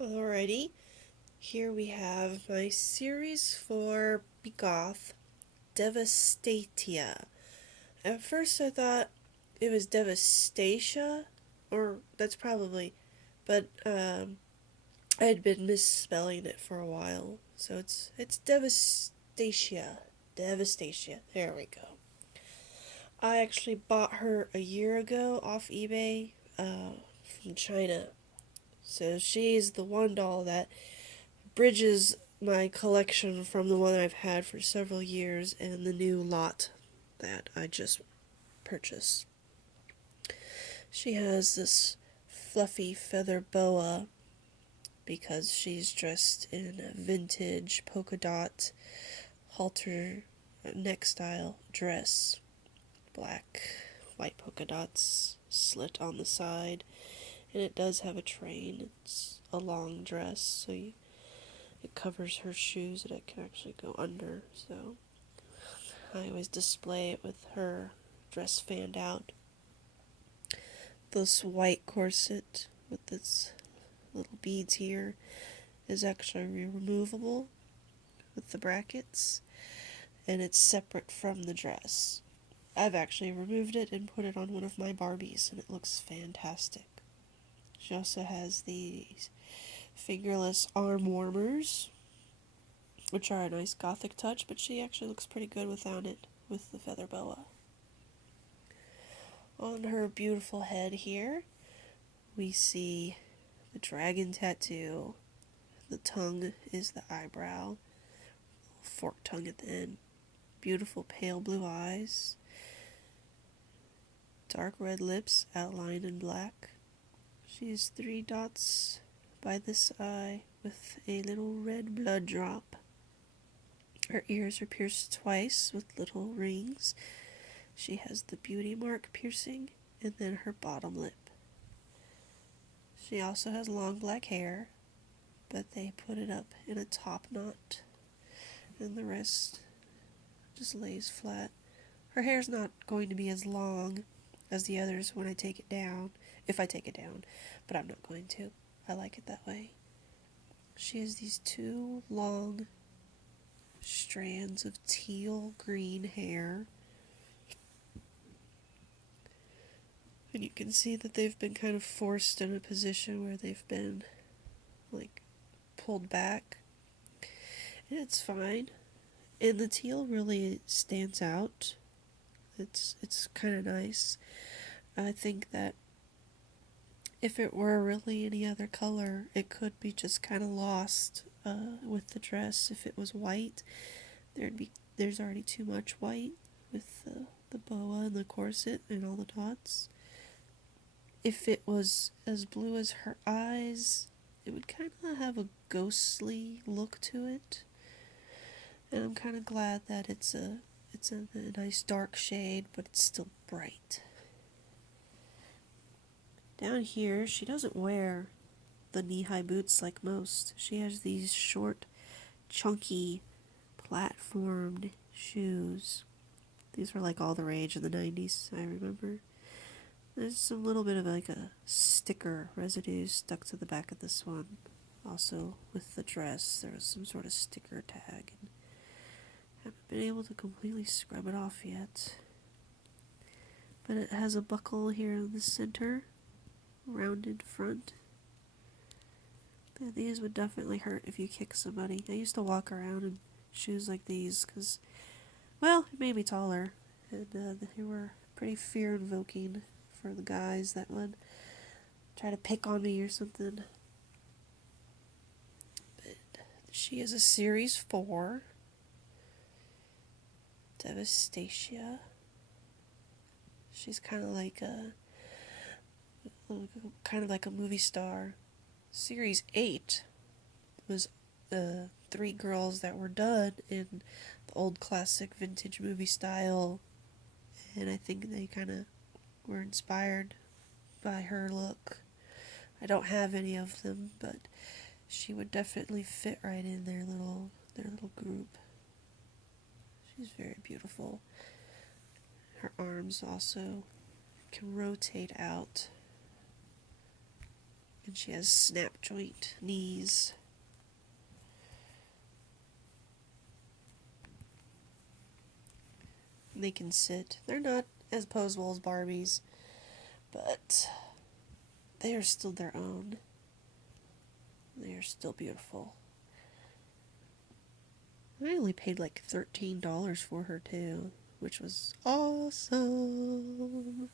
Alrighty, here we have my series for Begoth, Devastatia. At first I thought it was Devastatia, or that's probably, but I had been misspelling it for a while, so it's Devastatia. Devastatia. There we go. I actually bought her a year ago off eBay from China. So she's the one doll that bridges my collection from the one I've had for several years and the new lot that I just purchased. She has this fluffy feather boa because she's dressed in a vintage polka dot halter neck style dress. Black, white polka dots slit on the side, and it does have a train. It's a long dress, so it covers her shoes and it can actually go under, so I always display it with her dress fanned out. This white corset with its little beads here is actually removable with the brackets, and it's separate from the dress. I've actually removed it and put it on one of my Barbies, and it looks fantastic. She also has these fingerless arm warmers, which are a nice gothic touch, but she actually looks pretty good without it, with the feather boa. On her beautiful head here, we see the dragon tattoo. The tongue is the eyebrow, forked tongue at the end. Beautiful pale blue eyes, dark red lips outlined in black. She has 3 dots by this eye with a little red blood drop. Her ears are pierced twice with little rings. She has the beauty mark piercing and then her bottom lip. She also has long black hair, but they put it up in a top knot, and the rest just lays flat. Her hair's not going to be as long as the others when I take it down, if I take it down, but I'm not going to. I like it that way. She has these 2 long strands of teal green hair, and you can see that they've been kind of forced in a position where they've been like pulled back, and it's fine. And the teal really stands out. It's kind of nice. I think that if it were really any other color, it could be just kind of lost with the dress. If it was white, there's already too much white with the boa and the corset and all the dots. If it was as blue as her eyes, it would kind of have a ghostly look to it. And I'm kind of glad that it's a nice dark shade, but it's still bright. Down here, she doesn't wear the knee-high boots like most. She has these short, chunky, platformed shoes. These were like all the rage in the 90s, I remember. There's some little bit of like a sticker residue stuck to the back of this one. Also, with the dress, there was some sort of sticker tag. And I haven't been able to completely scrub it off yet. But it has a buckle here in the center, rounded front. These would definitely hurt if you kick somebody. I used to walk around in shoes like these because, well, it made me taller, and they were pretty fear-invoking for the guys that would try to pick on me or something. But she is a Series 4. Devastatia. She's kind of like a movie star. Series 8 was 3 girls that were done in the old classic vintage movie style, and I think they kind of were inspired by her look. I don't have any of them, but she would definitely fit right in their little group. She's very beautiful. Her arms also can rotate out And she has snap joint knees. And they can sit. They're not as posable as Barbies, but they are still their own. They are still beautiful. I only paid like $13 for her too, which was awesome.